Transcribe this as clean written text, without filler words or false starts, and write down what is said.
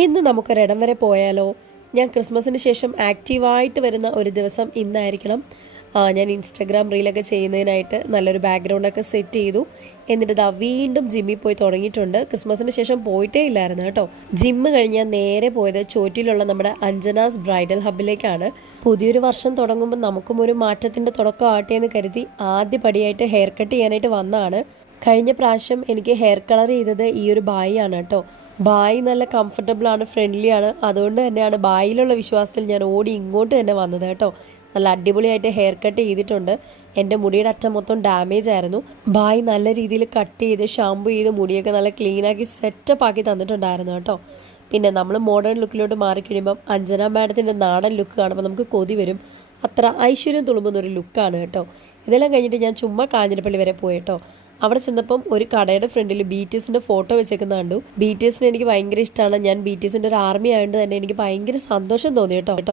ഇന്ന് നമുക്കൊരിടം വരെ പോയാലോ? ഞാൻ ക്രിസ്മസിന് ശേഷം ആക്റ്റീവായിട്ട് വരുന്ന ഒരു ദിവസം ഇന്നായിരിക്കണം. ഞാൻ ഇൻസ്റ്റഗ്രാം റീലൊക്കെ ചെയ്യുന്നതിനായിട്ട് നല്ലൊരു ബാക്ക്ഗ്രൗണ്ടൊക്കെ സെറ്റ് ചെയ്തു. എന്നിട്ട് ഇതാ വീണ്ടും ജിമ്മിൽ പോയി തുടങ്ങിയിട്ടുണ്ട്. ക്രിസ്മസിന് ശേഷം പോയിട്ടേ ഇല്ലായിരുന്നു കേട്ടോ. ജിമ്മ് കഴിഞ്ഞാൽ നേരെ പോയത് ചോറ്റിലുള്ള നമ്മുടെ അഞ്ജനാസ് ബ്രൈഡൽ ഹബിലേക്കാണ്. പുതിയൊരു വർഷം തുടങ്ങുമ്പോൾ നമുക്കും ഒരു മാറ്റത്തിൻ്റെ തുടക്കം ആട്ടെ എന്ന് കരുതി ആദ്യ പടിയായിട്ട് ഹെയർ കട്ട് ചെയ്യാനായിട്ട് വന്നതാണ്. കഴിഞ്ഞ പ്രാവശ്യം എനിക്ക് ഹെയർ കളർ ചെയ്തത് ഈ ഒരു ബായി ആണ് കേട്ടോ. ബായി നല്ല കംഫർട്ടബിൾ ആണ്, ഫ്രണ്ട്ലി ആണ്. അതുകൊണ്ട് തന്നെയാണ് ബായിലുള്ള വിശ്വാസത്തിൽ ഞാൻ ഓടി ഇങ്ങോട്ട് തന്നെ വന്നത് കേട്ടോ. നല്ല അടിപൊളിയായിട്ട് ഹെയർ കട്ട് ചെയ്തിട്ടുണ്ട്. എൻ്റെ മുടിയുടെ അറ്റം മൊത്തം ഡാമേജ് ആയിരുന്നു. ബായി നല്ല രീതിയിൽ കട്ട് ചെയ്ത് ഷാമ്പു ചെയ്ത് മുടിയൊക്കെ നല്ല ക്ലീനാക്കി സെറ്റപ്പ് ആക്കി തന്നിട്ടുണ്ടായിരുന്നു കേട്ടോ. പിന്നെ നമ്മൾ മോഡേൺ ലുക്കിലോട്ട് മാറിക്കഴിയുമ്പം അഞ്ജന മാഡത്തിൻ്റെ നാടൻ ലുക്ക് കാണുമ്പോൾ നമുക്ക് കൊതി വരും. അത്ര ഐശ്വര്യം തുളുമ്പുന്നൊരു ലുക്കാണ് കേട്ടോ. ഇതെല്ലാം കഴിഞ്ഞിട്ട് ഞാൻ ചുമ്മാ കാഞ്ഞിരപ്പള്ളി വരെ പോയി കേട്ടോ. അവിടെ ചെന്നപ്പം ഒരു കടയുടെ ഫ്രണ്ടിൽ BTSന്റെ ഫോട്ടോ വെച്ചേക്കുന്ന കണ്ടു. BTSനെ എനിക്ക് ഭയങ്കര ഇഷ്ടമാണ്. ഞാൻ BTSന്റെ ഒരു ആർമി ആയതുകൊണ്ട് തന്നെ എനിക്ക് ഭയങ്കര സന്തോഷം തോന്നി കേട്ടോ.